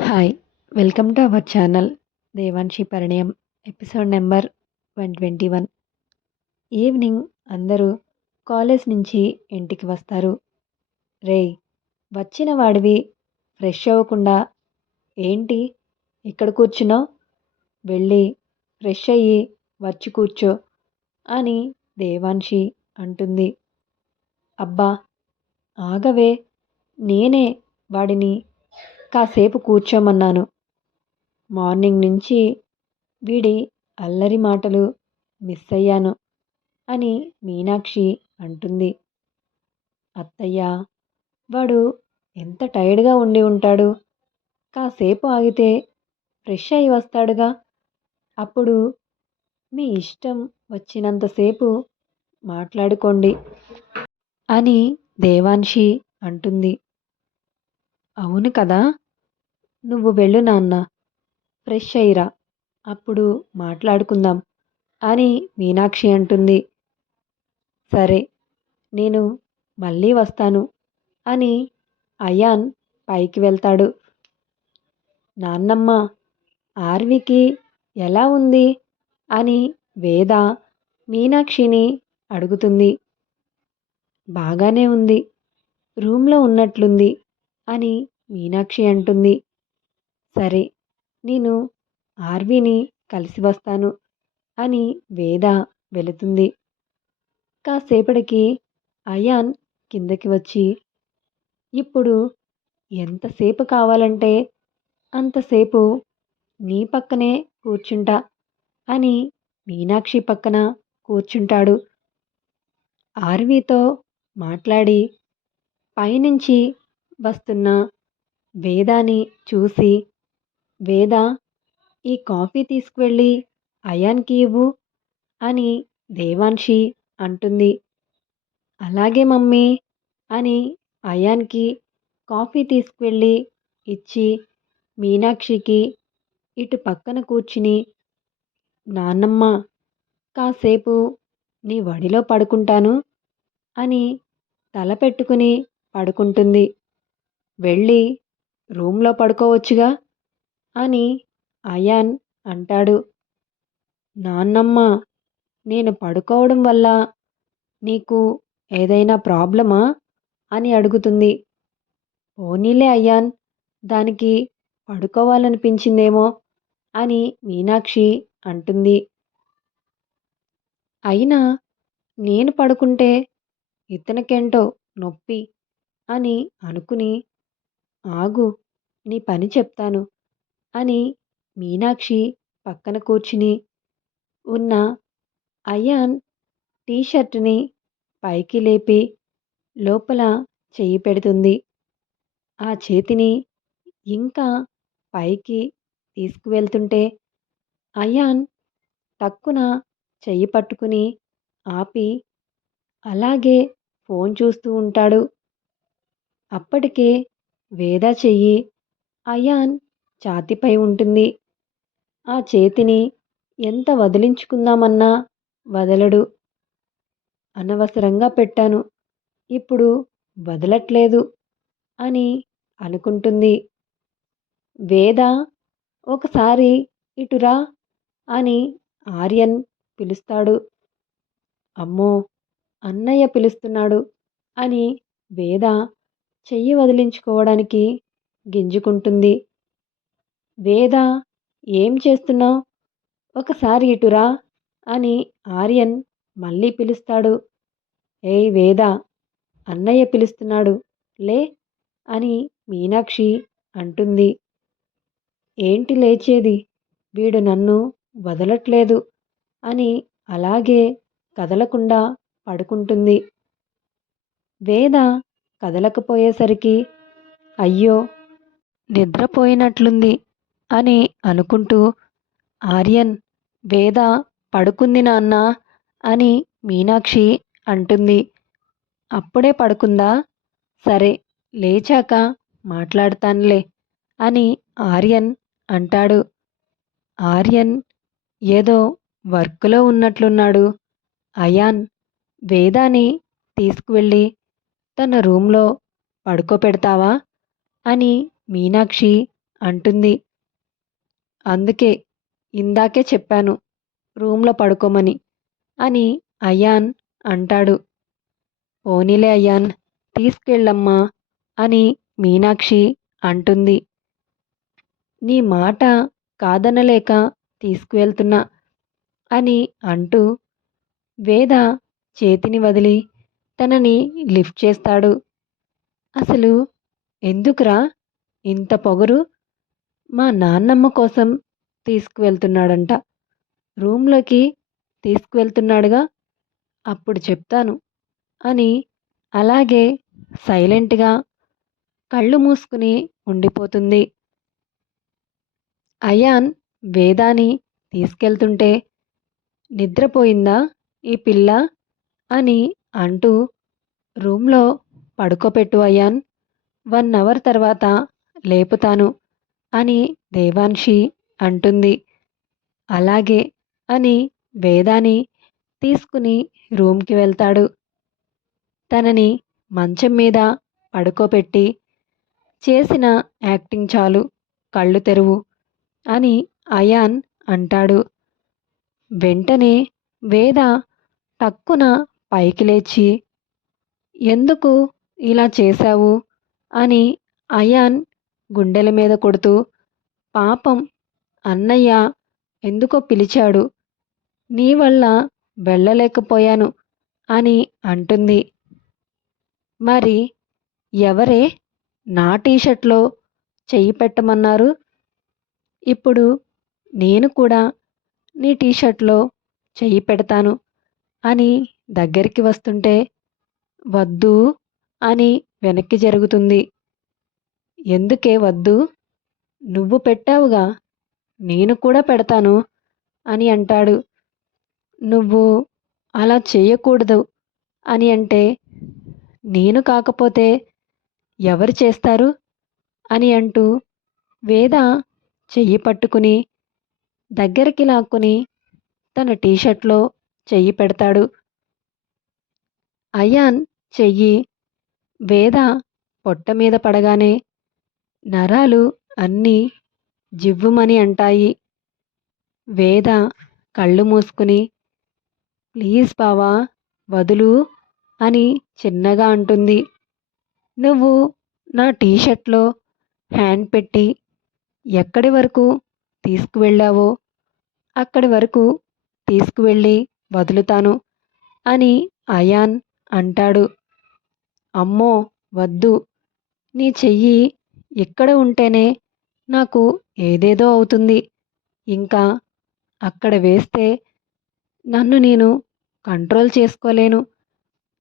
Hi welcome to our channel Devanshi Parinayam episode number one twenty one evening అందరూ college నుంచి ఇంటికి వస్తారు. రేయ్ వచ్చిన వాడివి ఫ్రెష్ అవ్వకుండా ఏంటి ఇక్కడ కూర్చున్నావు వెళ్ళి ఫ్రెష్ అయ్యి వచ్చి కూర్చో అని దేవాన్షి అంటుంది. అబ్బా ఆగవే నేనే వాడిని కాసేపు కూర్చోమన్నాను. మార్నింగ్ నుంచి వీడి అల్లరి మాటలు మిస్ అయ్యాను అని మీనాక్షి అంటుంది. అత్తయ్య వాడు ఎంత టైర్డ్గా ఉండి ఉంటాడు? కాసేపు ఆగితే ఫ్రెష్ అయి వస్తాడుగా? అప్పుడు మీ ఇష్టం వచ్చినంతసేపు మాట్లాడుకోండి అని దేవాన్షి అంటుంది. అవును కదా? నువ్వు వెళ్ళు నాన్న. ఫ్రెష్ అయ్యిరా. అప్పుడు మాట్లాడుకుందాం అని మీనాక్షి అంటుంది. సరే నేను మళ్ళీ వస్తాను అని అయాన్ పైకి వెళ్తాడు. నాన్నమ్మ ఆర్వికి ఎలా ఉంది? అని వేద మీనాక్షిని అడుగుతుంది. బాగానే ఉంది. రూమ్లో ఉన్నట్లుంది అని మీనాక్షి అంటుంది. సరే నేను ఆర్వీని కలిసి వస్తాను అని వేద వెళుతుంది. కాసేపటికి అయాన్ కిందకి వచ్చి ఇప్పుడు ఎంతసేపు కావాలంటే అంతసేపు నీ పక్కనే కూర్చుంటా అని మీనాక్షి పక్కన కూర్చుంటాడు. ఆర్వీతో మాట్లాడి పైనుంచి వస్తున్న వేదాన్ని చూసి వేద ఈ కాఫీ తీసుకువెళ్ళి అయాన్కి ఇవ్వు అని దేవాన్షి అంటుంది. అలాగే మమ్మీ అని అయాన్కి కాఫీ తీసుకువెళ్ళి ఇచ్చి మీనాక్షికి ఇటు పక్కన కూర్చుని నాన్నమ్మ కాసేపు నీ వడిలో పడుకుంటాను అని తల పెట్టుకుని పడుకుంటుంది. వెళ్ళి రూమ్లో పడుకోవచ్చుగా. అని అయాన్ అంటాడు. నాన్నమ్మ నేను పడుకోవడం వల్ల నీకు ఏదైనా ప్రాబ్లమా? అని అడుగుతుంది. పోనీలే అయ్యాన్ దానికి పడుకోవాలనిపించిందేమో అని మీనాక్షి అంటుంది. అయినా నేను పడుకుంటే ఇతనికేంటో నొప్పి అని అనుకుని ఆగు నీ పని చెప్తాను. అని మీనాక్షి పక్కన కూర్చుని ఉన్న అయాన్ టీషర్ట్ని పైకి లేపి లోపల చెయ్యి పెడుతుంది. ఆ చేతిని ఇంకా పైకి తీసుకువెళ్తుంటే అయాన్ టక్కున చెయ్యి పట్టుకుని ఆపి అలాగే ఫోన్ చూస్తూ ఉంటాడు. అప్పటికే వేద చెయ్యి అయాన్ ఛాతిపై ఉంటుంది. ఆ చేతిని ఎంత వదిలించుకుందామన్నా వదలడు. అనవసరంగా పెట్టాను. ఇప్పుడు వదలట్లేదు అని అనుకుంటుంది. వేద ఒకసారి ఇటురా అని ఆర్యన్ పిలుస్తాడు. అమ్మో అన్నయ్య పిలుస్తున్నాడు అని వేద చెయ్యి వదిలించుకోవడానికి గింజుకుంటుంది. వేద ఏం చేస్తున్నావు? ఒకసారి ఇటురా అని ఆర్యన్ మళ్ళీ పిలుస్తాడు. ఏయ్ వేద అన్నయ్య పిలుస్తున్నాడు. లే అని మీనాక్షి అంటుంది. ఏంటి లేచేది? వీడు నన్ను వదలట్లేదు అని అలాగే కదలకుండా పడుకుంటుంది. వేద కదలకపోయేసరికి అయ్యో నిద్రపోయినట్లుంది. అని అనుకుంటూ ఆర్యన్ వేద పడుకుంది నాన్న అని మీనాక్షి అంటుంది. అప్పుడే పడుకుందా? సరే లేచాక మాట్లాడతానులే అని ఆర్యన్ అంటాడు. ఆర్యన్ ఏదో వర్క్లో ఉన్నట్లున్నాడు. అయాన్ వేదాని తీసుకువెళ్ళి తన రూమ్లో పడుకోపెడతావా? అని మీనాక్షి అంటుంది. అందుకే ఇందాకే చెప్పాను రూమ్లో పడుకోమని అని అయాన్ అంటాడు. పోనీలే అయాన్ తీసుకెళ్ళమ్మా అని మీనాక్షి అంటుంది. నీ మాట కాదనలేక తీసుకువెళ్తున్నా అని అంటూ వేద చేతిని వదిలి తనని లిఫ్ట్ చేస్తాడు. అసలు ఎందుకురా ఇంత పొగరు? మా నాన్నమ్మ కోసం తీసుకువెళ్తున్నాడంట. రూమ్లోకి తీసుకువెళ్తున్నాడుగా అప్పుడు చెప్తాను అని అలాగే సైలెంట్గా కళ్ళు మూసుకుని ఉండిపోతుంది. అయాన్ వేదాని తీసుకెళ్తుంటే నిద్రపోయిందా ఈ పిల్ల అని అంటూ రూమ్లో పడుకోపెట్టు అయాన్ వన్ అవర్ తర్వాత లేపుతాను. అని దేవాన్షి అంటుంది. అలాగే అని వేదాని తీసుకుని రూమ్కి వెళ్తాడు. తనని మంచం మీద పడుకోబెట్టి చేసిన యాక్టింగ్ చాలు కళ్ళు తెరువు అని అయాన్ అంటాడు. వెంటనే వేద టక్కున పైకి లేచి ఎందుకు ఇలా చేశావు? అని అయాన్ గుండెల మీద కొడుతూ పాపం అన్నయ్య ఎందుకో పిలిచాడు. నీ వల్ల వెళ్ళలేకపోయాను అని అంటుంది. మరి ఎవరే నా టీషర్ట్లో చెయ్యి పెట్టమన్నారు? ఇప్పుడు నేను కూడా నీ టీషర్ట్లో చెయ్యి పెడతాను అని దగ్గరికి వస్తుంటే వద్దు అని వెనక్కి జరుగుతుంది. ఎందుకే వద్దు? నువ్వు పెట్టావుగా. నేను కూడా పెడతాను అని అంటాడు. నువ్వు అలా చేయకూడదు అని అంటే నేను కాకపోతే ఎవరు చేస్తారు? అని అంటూ వేద చెయ్యి పట్టుకుని దగ్గరికి లాక్కుని తన టీషర్ట్లో చెయ్యి పెడతాడు. అయాన్ చెయ్యి వేద పొట్ట మీద పడగానే నరాలు అన్నీ జివ్వుమని అంటాయి. వేద కళ్ళు మూసుకుని ప్లీజ్ బావా వదులు అని చిన్నగా అంటుంది. నువ్వు నా టీషర్ట్లో హ్యాండ్ పెట్టి ఎక్కడి వరకు తీసుకువెళ్ళావో అక్కడి వరకు తీసుకువెళ్ళి వదులుతాను అని అయాన్ అంటాడు. అమ్మో వద్దు నీ చెయ్యి ఇక్కడ ఉంటేనే నాకు ఏదేదో అవుతుంది. ఇంకా అక్కడ వేస్తే నన్ను నేను కంట్రోల్ చేసుకోలేను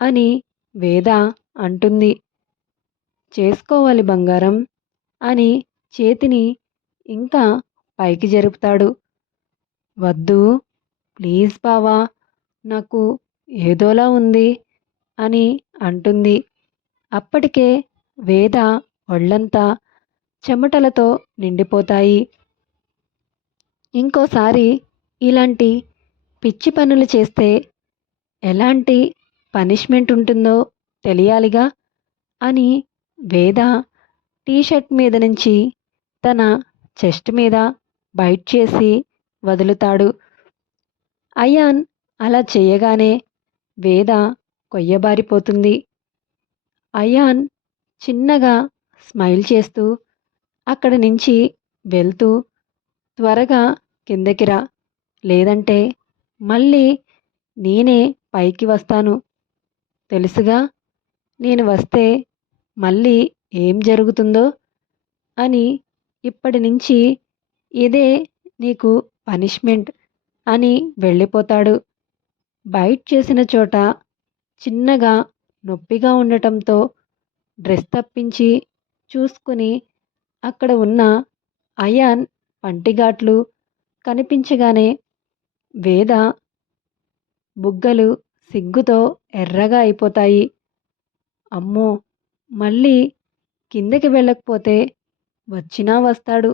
అని వేద అంటుంది. చేసుకోవాలి బంగారం అని చేతిని ఇంకా పైకి జరుపుతాడు. వద్దు ప్లీజ్ బావా నాకు ఏదోలా ఉంది అని అంటుంది. అప్పటికే వేద ఒళ్ళంతా చెమటలతో నిండిపోతాయి. ఇంకోసారి ఇలాంటి పిచ్చి పనులు చేస్తే ఎలాంటి పనిష్మెంట్ ఉంటుందో తెలియాలిగా అని వేద టీషర్ట్ మీద నుంచి తన చెస్ట్ మీద బైట్ చేసి వదులుతాడు. అయాన్ అలా చేయగానే వేద కొయ్యబారిపోతుంది. అయాన్ చిన్నగా స్మైల్ చేస్తూ అక్కడి నుంచి వెళ్తూ త్వరగా కిందకి రా. లేదంటే మళ్ళీ నేనే పైకి వస్తాను. తెలుసుగా? నేను వస్తే మళ్ళీ ఏం జరుగుతుందో? అని ఇప్పటి నుంచి ఇదే నీకు పనిష్మెంట్ అని వెళ్ళిపోతాడు. బైట్ చేసిన చోట చిన్నగా నొప్పిగా ఉండటంతో డ్రెస్ తప్పించి చూసుకుని అక్కడ ఉన్న అయాన్ పంటిఘాట్లు కనిపించగానే వేద బుగ్గలు సిగ్గుతో ఎర్రగా అయిపోతాయి. అమ్మో! మళ్ళీ కిందకి వెళ్ళకపోతే వచ్చినా వస్తాడు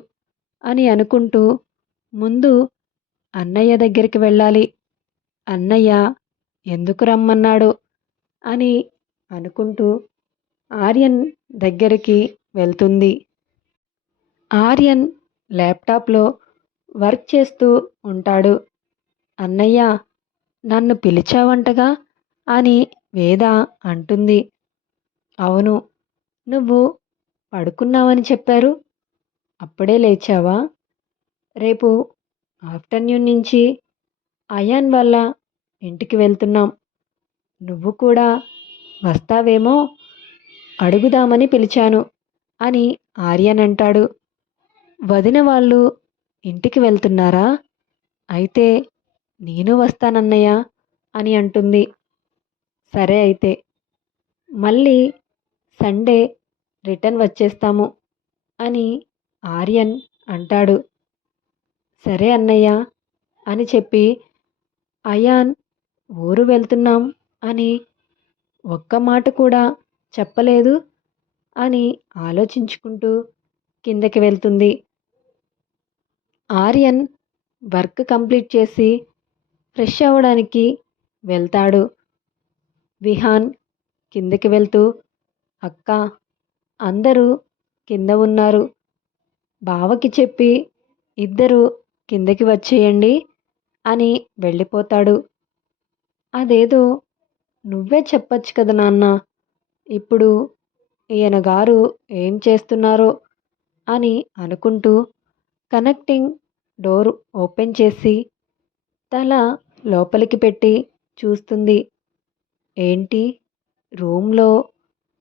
అని అనుకుంటూ ముందు అన్నయ్య దగ్గరికి వెళ్ళాలి. అన్నయ్య ఎందుకు రమ్మన్నాడు అని అనుకుంటూ ఆర్యన్ దగ్గరికి వెళ్తుంది. ఆర్యన్ ల్యాప్టాప్లో వర్క్ చేస్తూ ఉంటాడు. అన్నయ్య నన్ను పిలిచావంటగా? అని వేద అంటుంది. అవును నువ్వు పడుకున్నావని చెప్పారు. అప్పుడే లేచావా? రేపు ఆఫ్టర్నూన్ నుంచి అయాన్ వల్ల ఇంటికి వెళ్తున్నాం. నువ్వు కూడా వస్తావేమో అడుగుదామని పిలిచాను. అని ఆర్యన్ అంటాడు వదిన వాళ్ళు ఇంటికి వెళ్తున్నారా? అయితే నేను వస్తానన్నయ్య అని అంటుంది. సరే అయితే మళ్ళీ సండే రిటర్న్ వచ్చేస్తాము అని ఆర్యన్ అంటాడు. సరే అన్నయ్య అని చెప్పి అయాన్ ఊరు వెళ్తున్నాం అని ఒక్క మాట కూడా చెప్పలేదు. అని ఆలోచించుకుంటూ కిందకి వెళ్తుంది. ఆర్యన్ వర్క్ కంప్లీట్ చేసి ఫ్రెష్ అవ్వడానికి వెళ్తాడు. విహాన్ కిందకి వెళ్తూ అక్క అందరూ కింద ఉన్నారు. బావకి చెప్పి ఇద్దరు కిందకి వచ్చేయండి అని వెళ్ళిపోతాడు. అదేదో నువ్వే చెప్పచ్చు కదా నాన్న ఇప్పుడు ఈయన గారు ఏం చేస్తున్నారో అని అనుకుంటూ కనెక్టింగ్ డోర్ ఓపెన్ చేసి తల లోపలికి పెట్టి చూస్తుంది. ఏంటి? రూమ్లో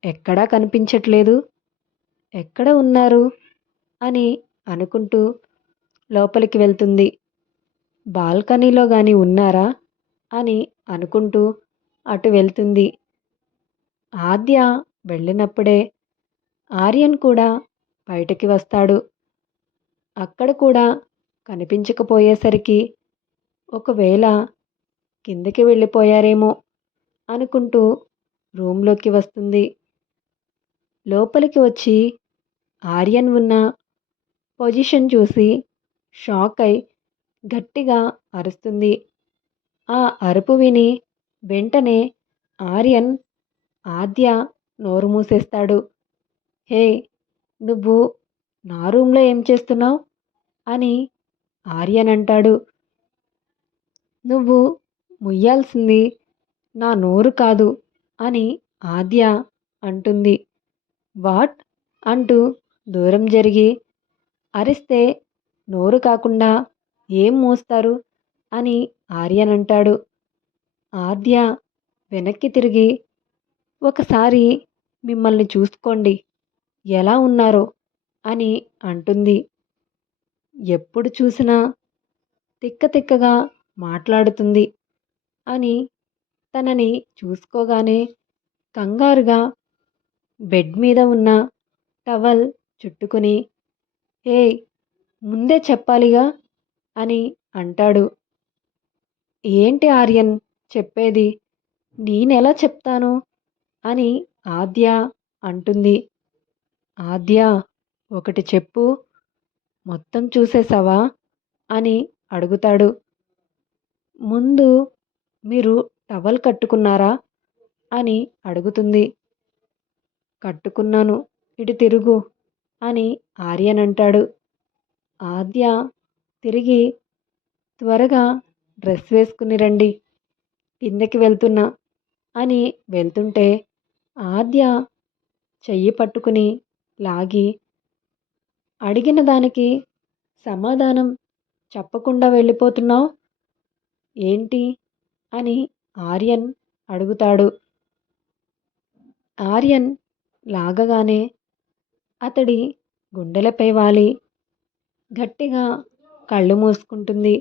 ఎక్కడా కనిపించట్లేదు. ఎక్కడ ఉన్నారు? అని అనుకుంటూ లోపలికి వెళ్తుంది. బాల్కనీలో కానీ ఉన్నారా? అని అనుకుంటూ అటు వెళ్తుంది. ఆద్య వెళ్ళినప్పుడే ఆర్యన్ కూడా బయటకి వస్తాడు. అక్కడ కూడా కనిపించకపోయేసరికి ఒకవేళ కిందకి వెళ్ళిపోయారేమో అనుకుంటూ రూమ్లోకి వస్తుంది. లోపలికి వచ్చి ఆర్యన్ ఉన్న పొజిషన్ చూసి షాక్ అయి గట్టిగా అరుస్తుంది. ఆ అరుపు విని వెంటనే ఆర్యన్ ఆద్య నోరు మూసేస్తాడు. హే నువ్వు నా రూమ్లో ఏం చేస్తున్నావు? అని ఆర్యన్ అంటాడు నువ్వు ముయ్యాల్సింది నా నోరు కాదు అని ఆద్య అంటుంది. వాట్? అంటూ దూరం జరిగి అరిస్తే నోరు కాకుండా ఏం మోస్తారు? అని ఆర్యన్ అంటాడు ఆద్య వెనక్కి తిరిగి ఒకసారి మిమ్మల్ని చూసుకోండి. ఎలా ఉన్నారో అని అంటుంది. ఎప్పుడు చూసినా తిక్క తిక్కగా మాట్లాడుతుంది అని తనని చూసుకోగానే కంగారుగా బెడ్ మీద ఉన్న టవల్ చుట్టుకుని ఏ ముందే చెప్పాలిగా అని అంటాడు. ఏంటి ఆర్యన్ చెప్పేది? నేనెలా చెప్తాను? అని ఆద్య అంటుంది. ఆద్య ఒకటి చెప్పు. మొత్తం చూసేసావా? అని అడుగుతాడు. ముందు మీరు టవల్ కట్టుకున్నారా? అని అడుగుతుంది. కట్టుకున్నాను. ఇటు తిరుగు అని ఆర్యన్ అంటాడు ఆద్య తిరిగి త్వరగా డ్రెస్ వేసుకుని రండి. కిందకి వెళ్తున్నా అని వెళ్తుంటే ఆద్య చెయ్యి పట్టుకుని లాగి అడిగిన దానికి సమాధానం చెప్పకుండా వెళ్ళిపోతున్నావు? ఏంటి? అని ఆర్యన్ అడుగుతాడు. ఆర్యన్ లాగగానే అతడి గుండెలపై వాలి. గట్టిగా కళ్ళు మూసుకుంటుంది.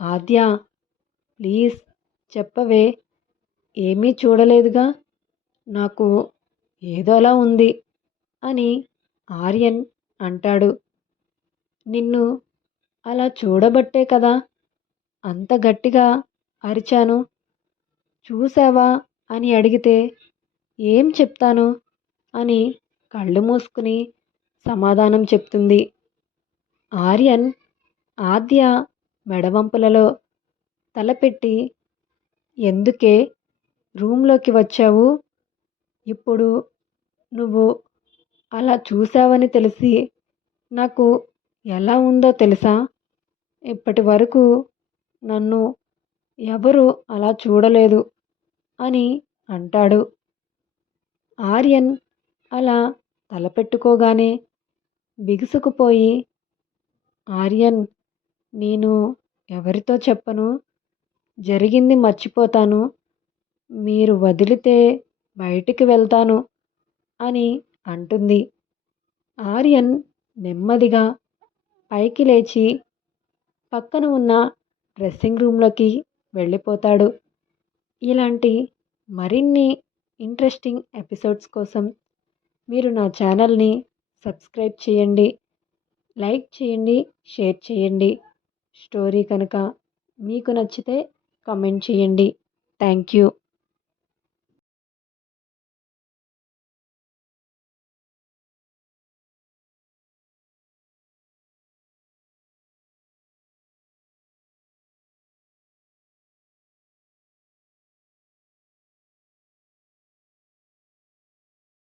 ఆద్య ప్లీజ్ చెప్పవే ఏమీ చూడలేదుగా? నాకు ఏదోలా ఉంది అని ఆర్యన్ అంటాడు. నిన్ను అలా చూడబట్టే కదా అంత గట్టిగా అరిచాను. చూసావా అని అడిగితే ఏం చెప్తాను అని కళ్ళు మూసుకుని సమాధానం చెప్తుంది. ఆర్యన్ ఆద్య మెడవంపులలో తలపెట్టి ఎందుకే? రూమ్లోకి వచ్చావు? ఇప్పుడు నువ్వు అలా చూసావని తెలిసి నాకు ఎలా ఉందో తెలుసా? ఇప్పటి వరకు నన్ను ఎవరు అలా చూడలేదు అని అంటాడు. ఆర్యన్ అలా తలపెట్టుకోగానే బిగుసుకుపోయి ఆర్యన్ నేను ఎవరితో చెప్పను? జరిగింది మర్చిపోతాను. మీరు వదిలితే బయటికి వెళ్తాను అని అంటుంది. ఆర్యన్ నెమ్మదిగా పైకి లేచి పక్కన ఉన్న డ్రెస్సింగ్ రూమ్లోకి వెళ్ళిపోతాడు. ఇలాంటి మరిన్ని ఇంట్రెస్టింగ్ ఎపిసోడ్స్ కోసం మీరు నా ఛానల్ని సబ్స్క్రైబ్ చేయండి లైక్ చేయండి షేర్ చేయండి. స్టోరీ కనుక మీకు నచ్చితే కమెంట్ చేయండి. Thank you.